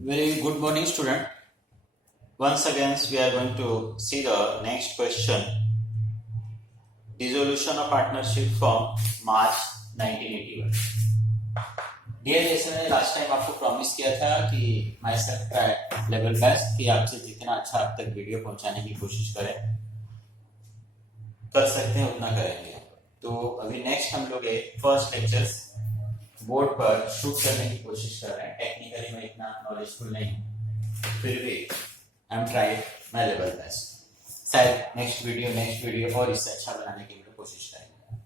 Very good morning, student. Once again, we are going to see the next question. Dissolution of partnership from March 1981. Dear, जैसे मैंने last time आपको promise किया था कि my self try level best कि आपसे जितना अच्छा आप तक वीडियो पहुंचाने की कोशिश करें कर सकते हैं उतना करेंगे। तो अभी नेक्स्ट हम लोग फर्स्ट लेक्चर्स बोर्ड पर शूट करने की कोशिश कर रहे हैं। टेक्निकली मैं इतना नॉलेजफुल नहीं हूँ, फिर भी I am try my level best. शायद नेक्स्ट वीडियो और इससे अच्छा बनाने की कोशिश करेंगे।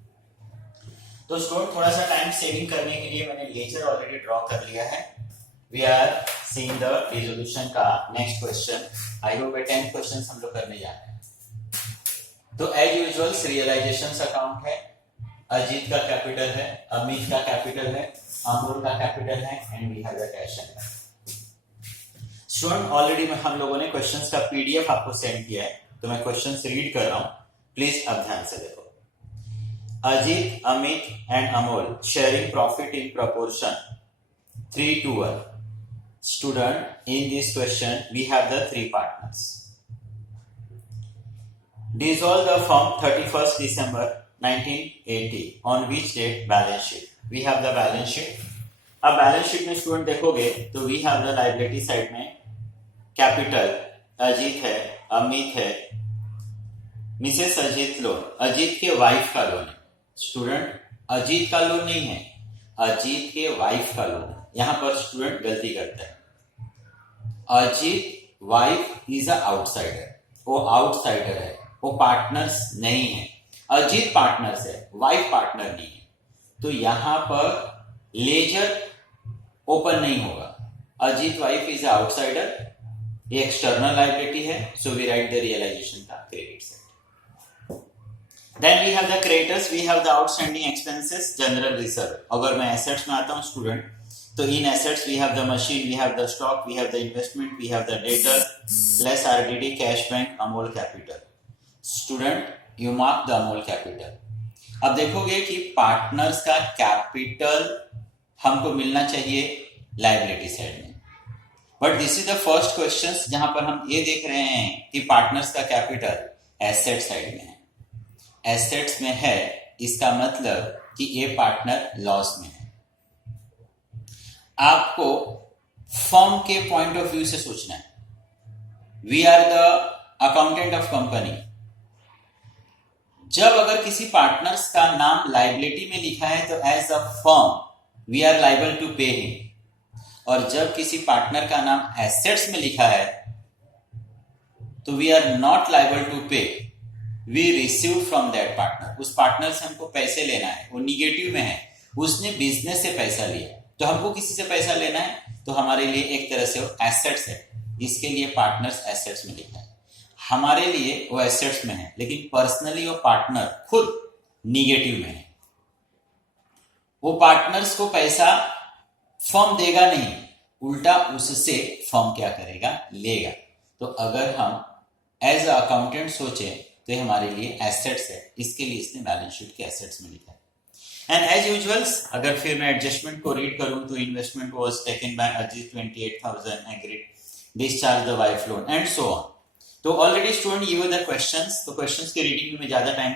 तो स्टूडेंट, थोड़ा सा टाइम सेविंग करने के लिए मैंने लेजर ऑलरेडी ड्रॉ कर लिया है। We are seeing the resolution का next question. I hope 10 question हम लोग करने जा रहे हैं। तो एज यूजुअल रियलाइजेशन अकाउंट है, अजीत का कैपिटल है, अमित का कैपिटल है, अमोल का कैपिटल है and we have the cash and card. Student, already हम लोगों ने क्वेश्चंस का पीडीएफ आपको सेंड किया है, तो मैं क्वेश्चंस रीड कर रहा हूं, प्लीज अब ध्यान से देखो। Ajit, Amit and Amol sharing profit in proportion 3:1. Student, in this question we have the three partners. Dissolve the firm 31st December 1980. On which date? Balance sheet. We have the balance sheet. अब balance sheet में student देखोगे तो we have the liability side में capital Ajit है, अमित है, Mrs Ajit loan, Ajit के wife का loan है। स्टूडेंट, अजीत का लोन नहीं है, अजीत के वाइफ का लोन है। यहां पर स्टूडेंट गलती करता है। Ajit wife is a outsider, वो आउटसाइडर है, वो पार्टनर्स नहीं है। अजीत पार्टनर्स है, वाइफ पार्टनर नहीं है। तो यहां पर लेजर ओपन नहीं होगा। Ajit wife is a outsider, ये एक्सटर्नल लायबिलिटी है, so we write the realisation का credit side. Then we have the creditors, we have the outstanding expenses, general reserve. अगर मैं assets में आता हूँ स्टूडेंट, तो in assets we have the machine, we have the stock, we have the investment, we have the debtor, less RDD, cash bank, Amol capital. Student, you mark the Amol capital. अब देखोगे कि partners का capital हमको मिलना चाहिए liability side में, but this is the first question जहां पर हम ये देख रहे हैं कि पार्टनर्स का कैपिटल एसेट साइड में है। एसेट्स में है, इसका मतलब कि ये पार्टनर लॉस में है। आपको फर्म के पॉइंट ऑफ व्यू से सोचना है। We are the accountant of company. जब अगर किसी पार्टनर्स का नाम लायबिलिटी में लिखा है तो as a firm we are liable to pay him, और जब किसी पार्टनर का नाम एसेट्स में लिखा है तो we are not liable to pay, we receive from that partner. उस पार्टनर से हमको पैसे लेना है, वो निगेटिव में है, उसने बिजनेस से पैसा लिया, तो हमको किसी से पैसा लेना है, तो हमारे लिए एक तरह से वो एसेट्स है, इसके लिए पार्टनर्स एसेट्स में लिखा है। हमारे लिए वो एसेट्स में है, लेकिन पर्सनली वो पार्टनर खुद निगेटिव में है। वो पार्टनर्स को पैसा फर्म देगा नहीं, उल्टा उससे फर्म क्या करेगा, लेगा। तो अगर हम एज अ अकाउंटेंट सोचे तो ये हमारे लिए एसेट्स है, इसके लिए इसने बैलेंस शीट के एसेट्स में लिखा है। एंड एज यूजुअल अगर फिर मैं एडजस्टमेंट को रीड करूं तो investment was taken by Ajit 28,000 agreed, discharge the wife loan and so on. तो ऑलरेडी स्टूडेंट ये द क्वेश्चंस, तो क्वेश्चंस के रीडिंग में ज्यादा टाइम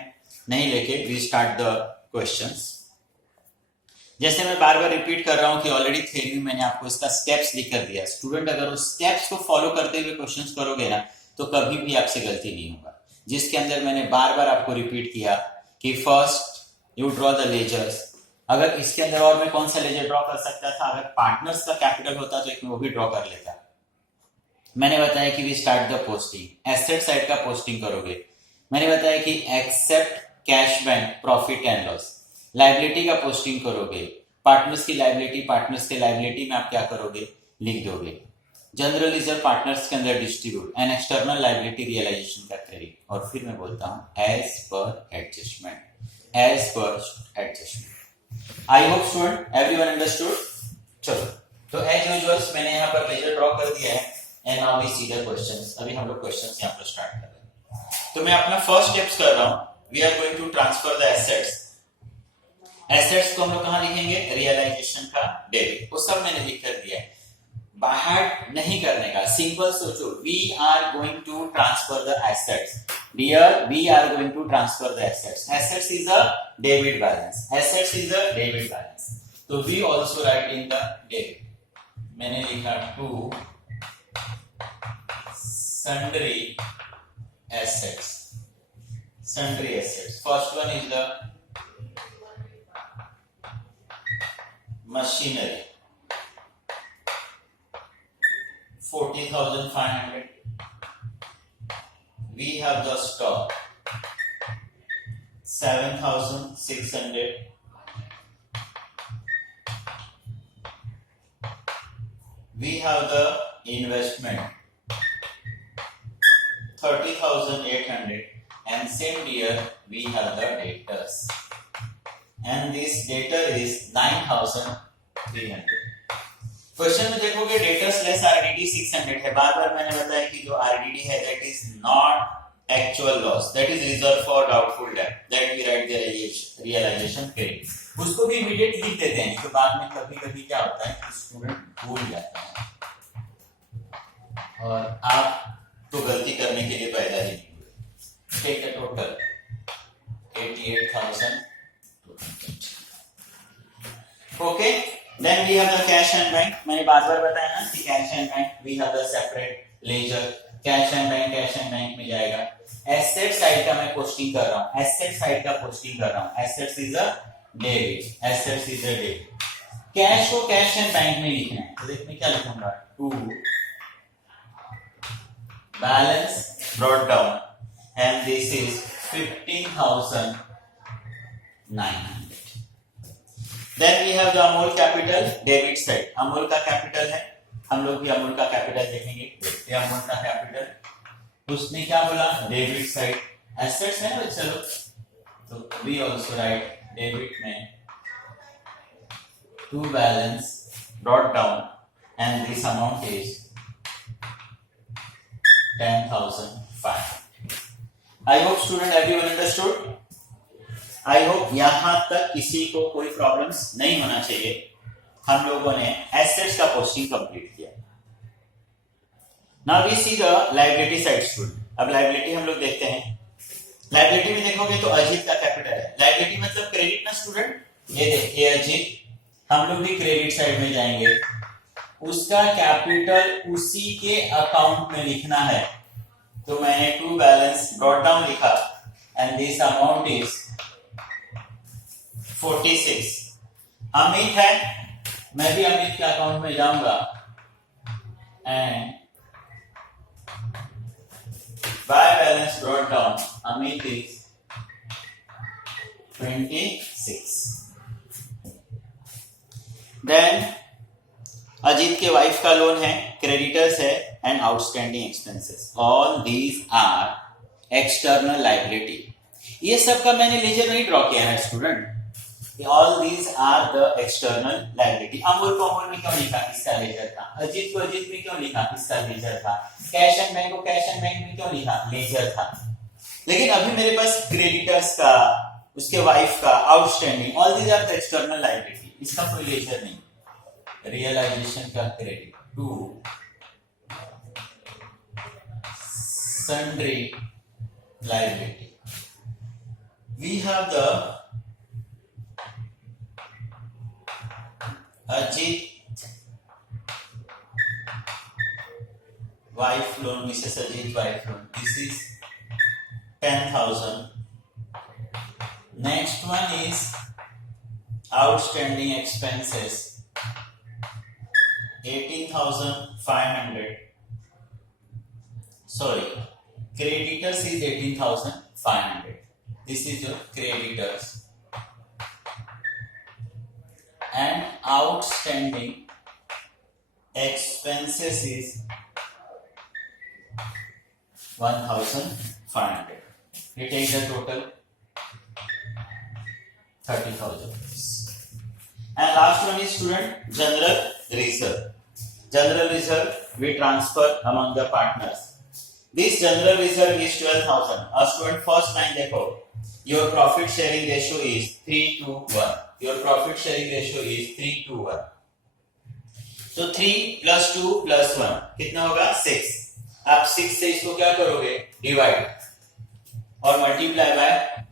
नहीं लेके वी स्टार्ट द क्वेश्चंस। जैसे मैं बार बार रिपीट कर रहा हूं कि ऑलरेडी थ्योरी में मैंने आपको इसका स्टेप्स लिख कर दिया। स्टूडेंट, अगर उस स्टेप्स को फॉलो करते हुए क्वेश्चंस करोगे ना तो कभी भी आपसे गलती नहीं होगा। जिसके अंदर मैंने बार बार आपको रिपीट किया कि first you draw the ledgers. अगर इसके अंदर और मैं कौन सा लेजर ड्रॉ कर सकता था, अगर पार्टनर्स का कैपिटल होता तो एक मैं वो भी ड्रॉ कर लेता। मैंने बताया कि we start the posting, asset side का पोस्टिंग करोगे। मैंने बताया कि except cash bank profit and loss, liability का पोस्टिंग करोगे। पार्टनर्स की लायबिलिटी, पार्टनर्स के लायबिलिटी में आप क्या करोगे, लिख दोगे। जनरल रिजर्व पार्टनर्स के अंदर distribute and external liability realisation का क्रेडिट, और फिर मैं बोलता हूं as per adjustment, as per adjustment. I hope student everyone understood. चलो, तो एज यूजुअल मैंने यहां पर लेजर ड्रॉ कर दिया है and now we see the questions. अभी हम लोग क्वेश्चंस यहां पर स्टार्ट कर रहे हैं। तो मैं अपना फर्स्ट स्टेप्स कर रहा हूं। We are going to transfer the assets. Assets को हम लोग कहां लिखेंगे, रियलाइजेशन का डेबिट, वो सब मैंने लिख कर दिया है। बाहर नहीं करने का, सिंपल सोचो, we are going to transfer the assets, dear we are going to transfer the assets, assets is a debit balance, assets is a debit balance, तो we also write in the debit, मैंने लिखा to sundry assets, sundry assets, first one is the machinery, 40,500, we have the stock 7,600, we have the investment 30,800, and same year we have the debtors, and this debtor is 9,300. Question में देखोगे debtors less RDD 600 है, बार बार मैंने बताया कि जो RDD है that is not actual loss, that is reserve for doubtful debt, that we write the realisation credit, उसको भी इमीडिएट लिख देते हैं, तो बाद में कभी कभी क्या होता है स्टूडेंट भूल जाता है, और आप तो गलती करने के लिए पैदा ही नहीं हुए। Take the total 88,000, okay, then we have the cash and bank, मैंने बार बार बताया ना कि cash and bank we have the separate ledger, cash and bank में जाएगा, एसेट साइड का मैं पोस्टिंग कर रहा हूं, एसेट साइड का पोस्टिंग कर रहा हूं, assets is a debit, assets is a debit, cash को कैश एंड बैंक में लिखना है, तो देखिए क्या लिखूंगा, to balance brought down, and this is 15,900. Then we have the Amul capital debit side, Amul का कैपिटल है, हम लोग भी अमूल का कैपिटल देखेंगे, ये अमूल का कैपिटल, उसने क्या बोला डेबिट साइड, एसेट्स है ना, चलो तो we also write डेबिट में to balance brought down, and this amount is 10,500. I hope student everyone understood. I hope यहां तक किसी को कोई प्रॉब्लम्स नहीं होना चाहिए। हम लोगों ने एसेट्स का पोस्टिंग कंप्लीट किया। Now we see the liability side student. अब लायबिलिटी हम लोग देखते हैं। लायबिलिटी में देखोगे तो अजीत का कैपिटल है। लायबिलिटी मतलब क्रेडिट ना स्टूडेंट, ये देखिए अजीत, हम लोग भी क्रेडिट साइड में जाएंगे, उसका कैपिटल उसी के अकाउंट में लिखना है, तो मैंने टू बैलेंस ब्रॉट डाउन लिखा, and this amount is 46। Amit है, मैं भी अमित के अकाउंट में जाऊंगा, and by balance brought down Amit is 26। Then Ajit के वाइफ का लोन है, क्रेडिटर्स है, and outstanding expenses, all these are external liability. ये सब का मैंने लेजर नहीं ड्रॉ किया है student, all these are the external liability. Amul को अमूल में क्यों लिखा, किसका लेजर था, अजीत को अजीत में क्यों लिखा, किसका लेजर था, कैश एंड बैंक को कैश एंड बैंक में क्यों लिखा, लेजर था। लेकिन अभी मेरे पास क्रेडिटर्स का, उसके वाइफ का, outstanding, all these are the external liability, इसका कोई लेजर नहीं। रियलाइजेशन का credit to sundry liability, we have the Ajit wife loan, Mrs. Ajit wife loan, this is 10,000. Next one is outstanding expenses 18,500. Sorry, creditors is 18,500. This is your creditors, and outstanding expenses is 1,500. We take the total 30,000. And last one is student general reserve. General reserve we transfer among the partners. This general reserve is 12,000. Student first line देखो, your profit sharing ratio is 3 to 1. Your profit sharing ratio is 3 to 1. तो 3 + 2 + 1 कितना होगा 6। आप 6 से इसको क्या करोगे divide और multiply by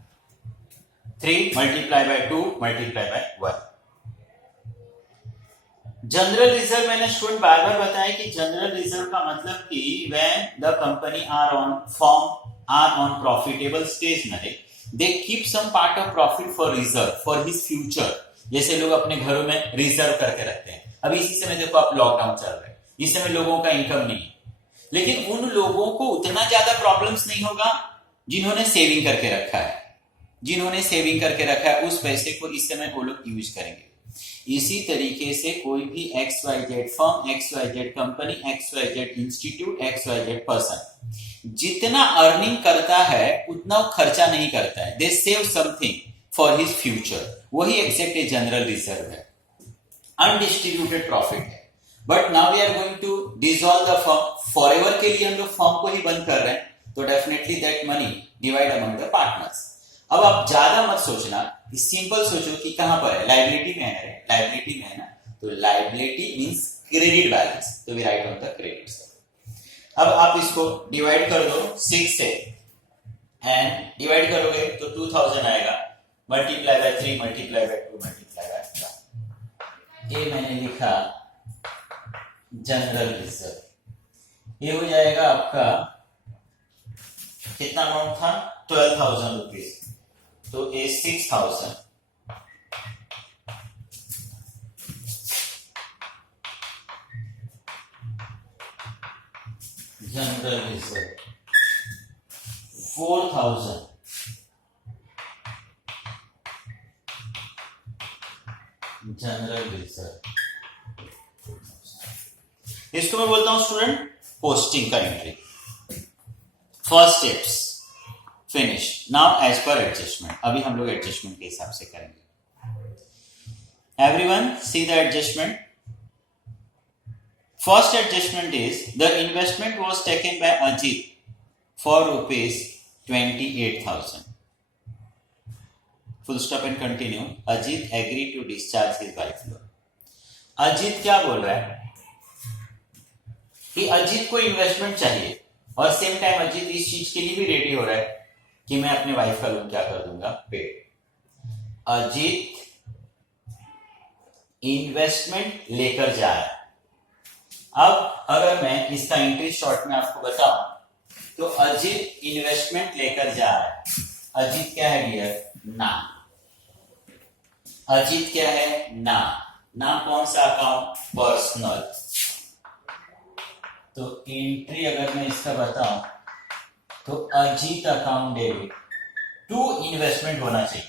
3 multiply by 2 multiply by 1। General reserve मैंने स्टूडेंट बार बार बताया कि जनरल रिजर्व का मतलब कि when the company are on profitable stage में they keep some part of profit for reserve for his future. जैसे लोग अपने घरों में रिजर्व करके रखते हैं। अभी इसी समय देखो आप लॉकडाउन चल रहा है, इस समय लोगों का इनकम नहीं है, लेकिन उन लोगों को उतना ज्यादा प्रॉब्लम्स नहीं होगा जिन्होंने सेविंग करके रखा है। जिन्होंने सेविंग करके रखा है उस पैसे को इस समय वो लोग यूज करेंगे। इसी तरीके से कोई भी XYZ firm, XYZ company, XYZ institute, XYZ person जितना अर्निंग करता है उतना वो खर्चा नहीं करता है। They save something for his future. वही एग्जैक्ट जनरल रिजर्व है, अनडिस्ट्रीब्यूटेड प्रॉफिट है। But now we are going to dissolve the firm. Forever के लिए हम लोग फर्म को ही बंद कर रहे हैं, तो definitely that money divide among the partners. अब आप ज्यादा मत सोचना, सिंपल सोचो कि कहां पर है, लाइबिलिटी में है, लाइबिलिटी में है ना, तो लाइबिलिटी मींस क्रेडिट बैलेंस, तो we write on the credit side. अब आप इसको डिवाइड कर दो 6 से एंड डिवाइड करोगे तो 2000 आएगा, multiply by 3 multiply by 2 multiply by 1। ये मैंने लिखा जनरल रिजर्व। ये हो जाएगा आपका कितना अमाउंट था 12,000 रुपीज, तो ए 6,000 जनरल रिजर्व, 4,000 जनरल रिजर्व। इसको मैं बोलता हूं स्टूडेंट पोस्टिंग का entry. First steps finish. Now as per adjustment, अभी हम लोग एडजस्टमेंट के हिसाब से करेंगे। Everyone see the adjustment. First adjustment is the investment was taken by Ajit for ₹28,000। Full stop and continue. Ajit agree to discharge his wife loan. Ajit क्या बोल रहा है कि अजीत को इन्वेस्टमेंट चाहिए और सेम टाइम अजीत इस चीज के लिए भी रेडी हो रहा है कि मैं अपने वाइफ का लोन क्या कर दूंगा पे। अजीत इन्वेस्टमेंट लेकर जा रहा है। अब अगर मैं इसका एंट्री शॉर्ट में आपको बताऊं तो अजीत इन्वेस्टमेंट लेकर जा रहा है। अजीत क्या है डियर? नाम। अजीत क्या है? नाम। नाम कौन सा अकाउंट? पर्सनल। तो एंट्री अगर मैं इसका बताऊं तो Ajit account debit to investment होना चाहिए,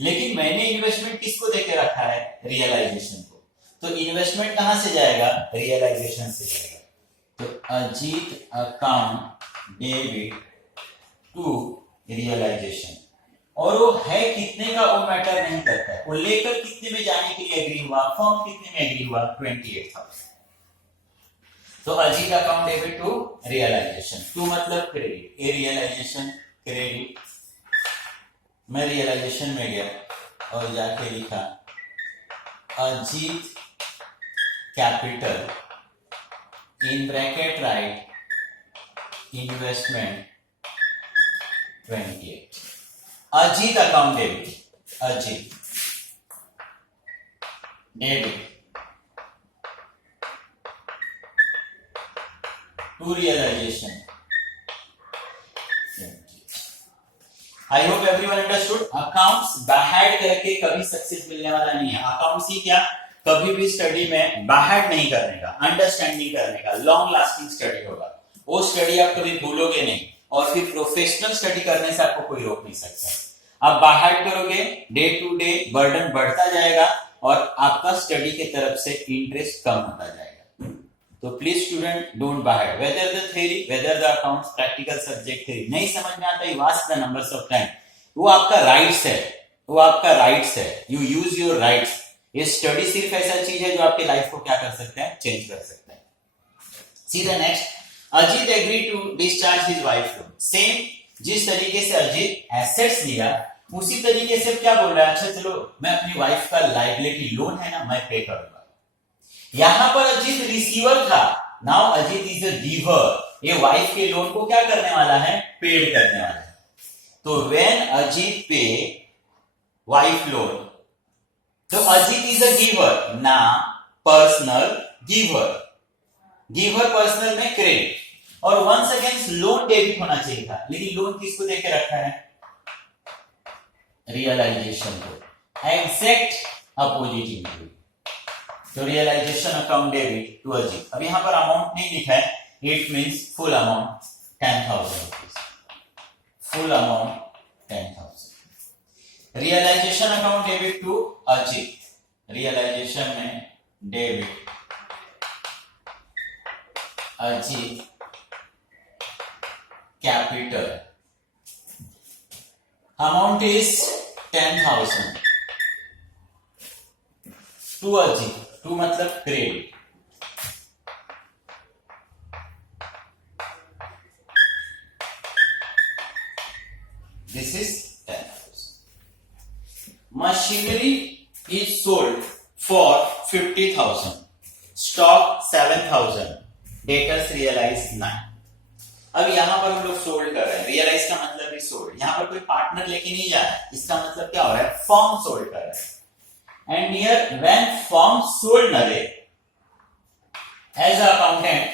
लेकिन मैंने इन्वेस्टमेंट किसको देके रखा है? रियलाइजेशन को। तो इन्वेस्टमेंट कहां से जाएगा? रियलाइजेशन से जाएगा। तो Ajit account debit to realisation. और वो है कितने का वो मैटर नहीं करता है, वो लेकर कितने में जाने के लिए एग्री हुआ, फर्म कितने में एग्री हुआ? 28,000। तो Ajit account debit to realisation. To मतलब क्रेडिट, ए रियलाइजेशन क्रेडिट। मैं रियलाइजेशन में गया और जाके लिखा Ajit capital in bracket write investment 28। Ajit account debit, Ajit debit to realisation. I hope everyone understood. Accounts बाहर करके कभी सक्सेस मिलने वाला नहीं है। अकाउंट्स ही क्या, कभी भी स्टडी में बाहर नहीं करने का, अंडरस्टैंडिंग करने का, लॉन्ग लास्टिंग स्टडी होगा। वो स्टडी आप कभी भूलोगे नहीं और फिर प्रोफेशनल स्टडी करने से आपको कोई रोक नहीं सकता। आप बाहर करोगे, डे टू डे बर्डन बढ़ता जाएगा और आपका स्टडी की तरफ से इंटरेस्ट कम होता जाएगा। तो प्लीज स्टूडेंट डोंट बाहर, whether the theory whether the accounts practical subject theory नहीं समझ में आता, you ask the numbers of time. वो आपका राइट्स है, वो आपका राइट्स है, यू यूज योर राइट्स। ये स्टडी सिर्फ ऐसा चीज है जो आपकी लाइफ को क्या कर सकता है? चेंज कर सकता है। See the next. Ajit agree to discharge his wife loan. Same जिस तरीके से अजीत एसेट्स लिया उसी तरीके से क्या बोल रहा है? अच्छा चलो मैं अपनी वाइफ का लायबिलिटी लोन है ना मैं पे करूंगा। यहां पर अजीत रिसीवर था, now Ajit is a giver. ये वाइफ के लोन को क्या करने वाला है, पेड करने वाला है। तो व्हेन अजीत पे वाइफ लोन, तो अजीत इज अ गिवर, ना पर्सनल गिवर, गिवर पर्सनल में क्रेडिट, और वंस अगेंस्ट लोन डेबिट होना चाहिए था, लेकिन लोन किसको देके रखा है, रियलाइजेशन को, एग्जैक्ट अपोजिट इंट्री। तो realisation account debit to Ajit. अब यहां पर अमाउंट नहीं लिखा है, it means full amount 10,000 rupees, full amount 10,000। Realisation account debit to Ajit, realisation में debit Ajit capital, amount is 10,000 to Ajit, to मतलब credit, this is 10,000। Machinery is sold for 50,000, stock 7,000, debtors realise 9। अब यहां पर हम लोग सोल्ड कर रहे हैं, रियलाइज का मतलब भी सोल्ड, यहां पर कोई पार्टनर लेके नहीं जा रहा है, इसका मतलब क्या हो रहा है, फर्म सोल्ड कर रहा है। And here when firm sold Nare, as an accountant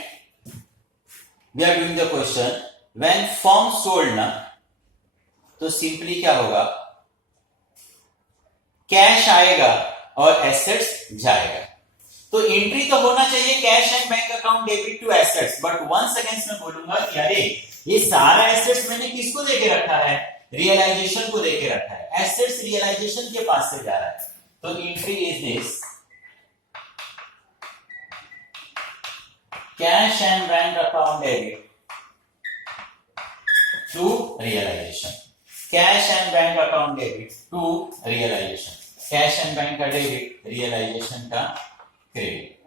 we are doing the question, when firm sold ना, तो सिंपली क्या होगा, कैश आएगा और एसेट्स जाएगा। तो एंट्री तो होना चाहिए cash and bank account debit to assets, but once against मैं बोलूंगा कि अरे ये सारा एसेट्स मैंने किसको देके रखा है, रियलाइजेशन को देके रखा है, एसेट्स रियलाइजेशन के पास से जा रहा है। तो entry is this, cash and bank account debit to realisation, cash and bank account debit to realisation, cash and bank का डेबिट, रियलाइजेशन का क्रेडिट।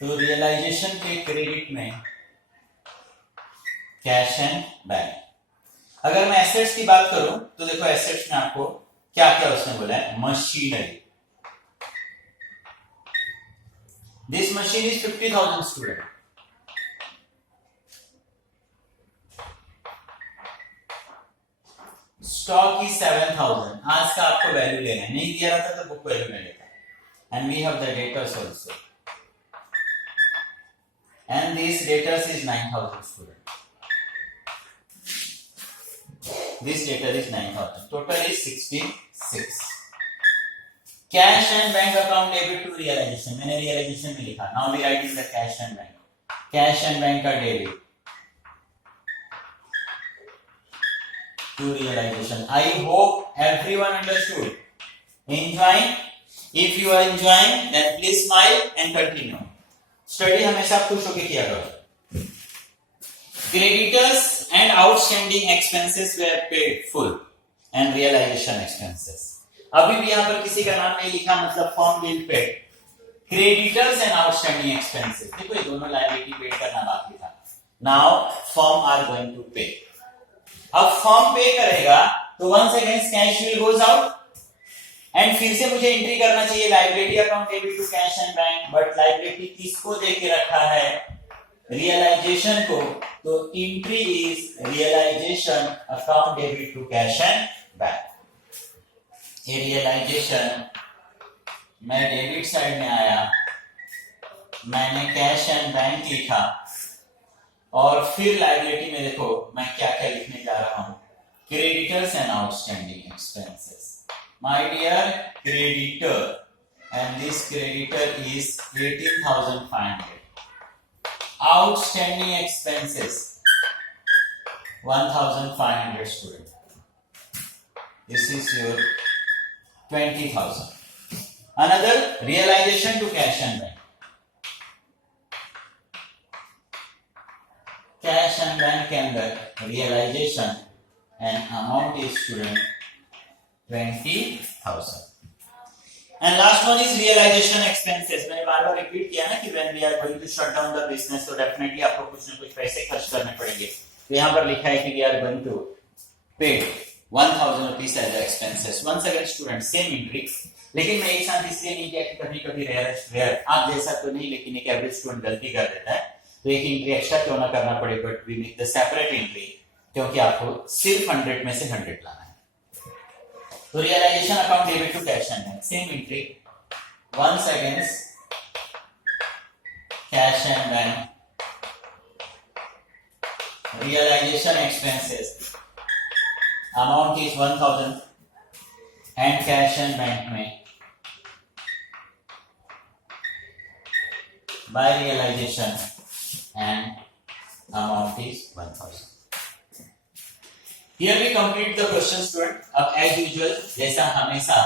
तो रियलाइजेशन के क्रेडिट में कैश एंड बैंक। अगर मैं एसेट्स की बात करूं तो देखो एसेट्स में आपको क्या क्या उसने बोला है, machinery, this machine is 50,000 student, stock is 7,000, आज का आपको वैल्यू लेना है, नहीं दिया रहता तो बुक वैल्यू में लेता, and we have the debtors also, and this debtors is 9,000 student, this debtor is 9,000, total is 66। Cash and bank account debit to realisation, मैंने रियलाइजेशन में लिखा, now we writing the cash and bank, cash and bank का debit to realisation. I hope everyone understood, enjoying, if you are enjoying then please smile and continue. Study हमेशा खुश होकर किया करो। Creditors and outstanding expenses were paid full and realization expenses। अभी भी यहां पर किसी का नाम नहीं लिखा, मतलब firm will pay creditors and outstanding expenses, देखो ये दोनों लायबिलिटी पेड करना बाकी था, now firm are going to pay. अब फर्म पे करेगा तो once against cash will goes out, and फिर से मुझे एंट्री करना चाहिए liability account debit to cash and bank, but liability किसको देके रखा है, रियलाइजेशन को, तो entry is realisation account debit to cash and bank. ये रियलाइजेशन मैं डेबिट साइड में आया, मैंने कैश एंड बैंक लिखा, और फिर लायबिलिटी में देखो मैं क्या क्या लिखने जा रहा हूं, creditors and outstanding expenses, my dear creditor, and this creditor is 18,500, outstanding expenses 1,500 student, this is your 20,000। another realization to cash and bank, cash and bank के अंदर realization and amount is student 20,000। And last one is realization expenses। मैंने बार बार repeat किया ना कि when we are going to shut down the business, so definitely आपको कुछ ना कुछ पैसे खर्च करने पड़ेंगे। तो यहाँ पर लिखा है कि we are going to pay 1,000 rupees as expenses। Once again students, same entry, लेकिन मैं एक साथ इसलिए नहीं किया कि कभी कभी रेयर आप जैसा तो नहीं, लेकिन एक एवरेज स्टूडेंट गलती कर देता है, तो एक एंट्री एक्स्ट्रा क्यों ना करना पड़े, but we make the separate entry, क्योंकि आपको सिर्फ 100 में से 100 लाना है। तो realisation account debit to cash and bank, same entry, once against cash and bank, realization expenses, amount is 1000 and cash and bank में by realization and amount is 1000. Here we complete the question student. अब as usual जैसा हमेशा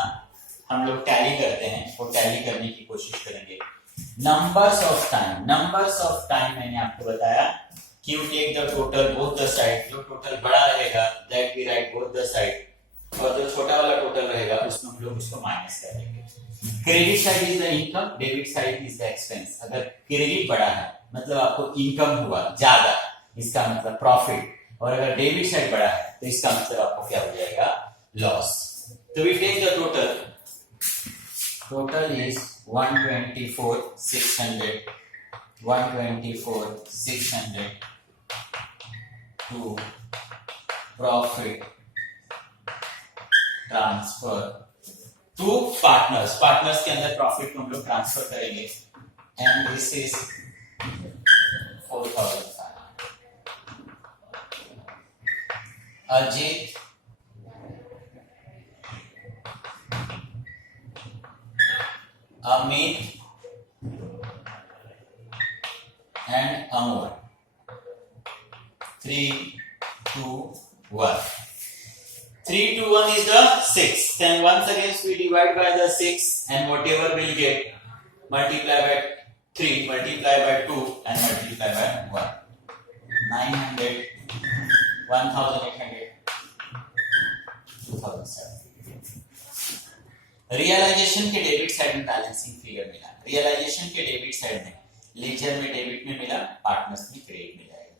हम लोग tally करते हैं वो tally करने की कोशिश करेंगे। नंबर्स ऑफ टाइम मैंने आपको बताया कि you take the total both the side, जो टोटल बड़ा रहेगा that we write both the side, और जो छोटा वाला टोटल रहेगा उसमें हम लोग उसको माइनस करेंगे। Credit side is the income, debit side is the expense. अगर क्रेडिट बड़ा है मतलब आपको इनकम हुआ ज्यादा, इसका मतलब प्रॉफिट, और अगर डेबिट साइड बड़ा है तो इसका मतलब आपको क्या हो जाएगा, लॉस। तो we take the total is 124,600 to profit transfer to partners के अंदर प्रॉफिट को हम लोग ट्रांसफर करेंगे, and this is 4,500। Ajit, Amit and Amor. 3, 2, 1. 3 to 1 is the 6. Then once again we divide by the 6 and whatever we'll get multiply by 3, multiply by 2 and multiply by 1. 900, 1,800, 2,700. Realisation के debit side में balancing figure मिला, realisation के debit side में laser में debit में मिला, partners में credit में जाएगा।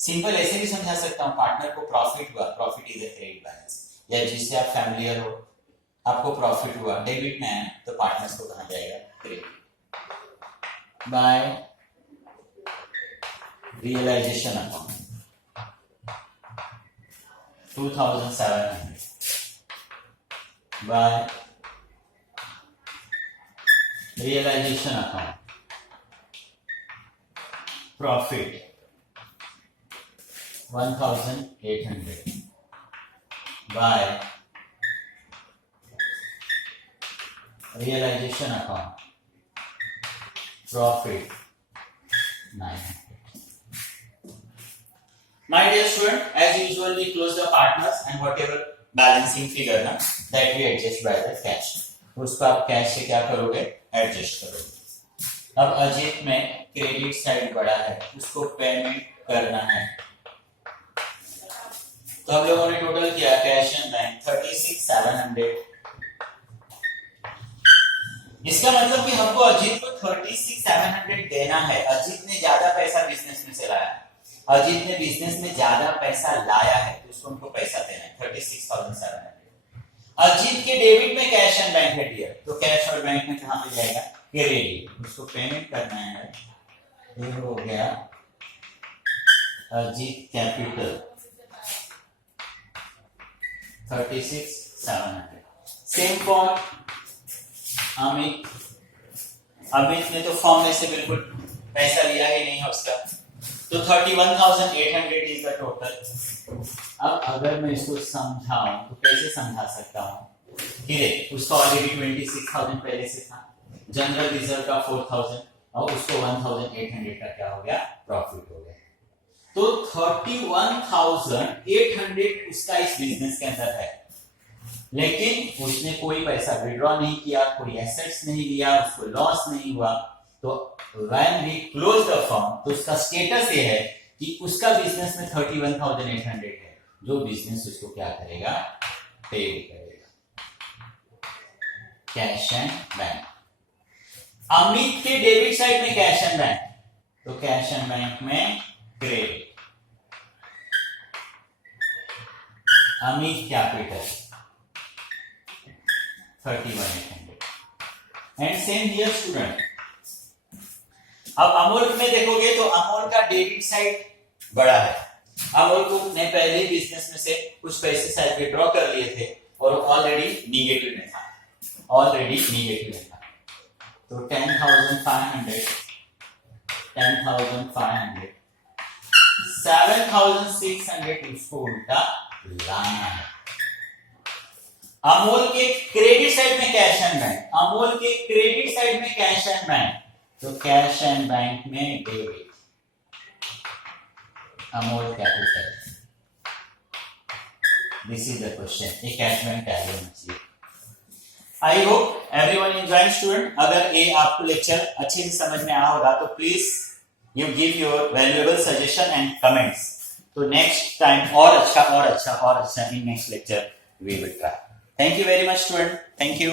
सिंपल ऐसे भी समझा सकता हूं, पार्टनर को प्रॉफिट हुआ, profit is a credit balance, या जिससे आप फैमिलियर हो आपको प्रॉफिट हुआ डेबिट में है तो पार्टनर्स को कहा जाएगा क्रेडिट। बाय रियलाइजेशन अकाउंट 2,700 बाय realization account profit 1,800 by realization account profit 900. My dear student, as usual we close the partners and whatever balancing figure na that we adjust by the cash, उसको आप cash से क्या करोगे, adjust करोगे। अब अजीत में credit side बड़ा है, उसको पेमेंट करना है, तो हम लोगों ने टोटल किया कैश एंड बैंक 36,700। इसका मतलब कि हमको अजीत को 36,700 देना है। अजीत ने ज्यादा पैसा बिजनेस में से लाया है, अजीत ने बिजनेस में ज्यादा पैसा लाया है तो उसको हमको पैसा देना है 36,700। अजीत के डेबिट में कैश एंड बैंक है डियर, तो कैश और बैंक में कहां पे जाएगा, क्रेडिट, उसको पेमेंट करना है। ये हो गया Ajit capital 36,700। Same for Amit, Amit ने तो फॉर्म में से बिल्कुल पैसा लिया ही नहीं है उसका, तो 31,800 इज द टोटल। अब अगर मैं इसको समझाऊं तो कैसे समझा सकता हूं कि देख उसका ऑलरेडी 26,000 पहले से था, जनरल रिजर्व का 4,000 और उसको 1,800 का क्या हो गया, प्रॉफिट हो गया। तो 31,800 उसका इस बिजनेस के अंदर है, लेकिन उसने कोई पैसा विड्रॉ नहीं किया, कोई एसेट्स नहीं लिया, उसको लॉस नहीं हुआ। तो when we close the firm तो उसका स्टेटस ये है कि उसका बिजनेस में 31,800 है, जो बिजनेस उसको क्या करेगा, पे करेगा। कैश एंड बैंक, अमित के डेबिट साइड में कैश एंड बैंक, तो कैश एंड बैंक में credit, Amit capital 31,800। And same here student. अब अमूल में देखोगे तो अमूल का डेबिट साइड बड़ा है। अमूल को ने पहले ही बिजनेस में से कुछ पैसे शायद विड्रॉ कर लिए थे और ऑलरेडी निगेटिव में था, तो 10,500 7,600 इसको उल्टा लाना है। अमूल के क्रेडिट साइड में कैश एंड बैंक, तो कैश एंड बैंक में debit Amul capital. This is the question. ये कैश बैंक टैली होना चाहिए। आई होप एवरीवन एंजॉयिंग स्टूडेंट। अगर ये आपको लेक्चर अच्छे से समझ में आया होगा तो please you give your valuable suggestion and comments. So next time और अच्छा in next lecture we will try. Thank you very much student. Thank you.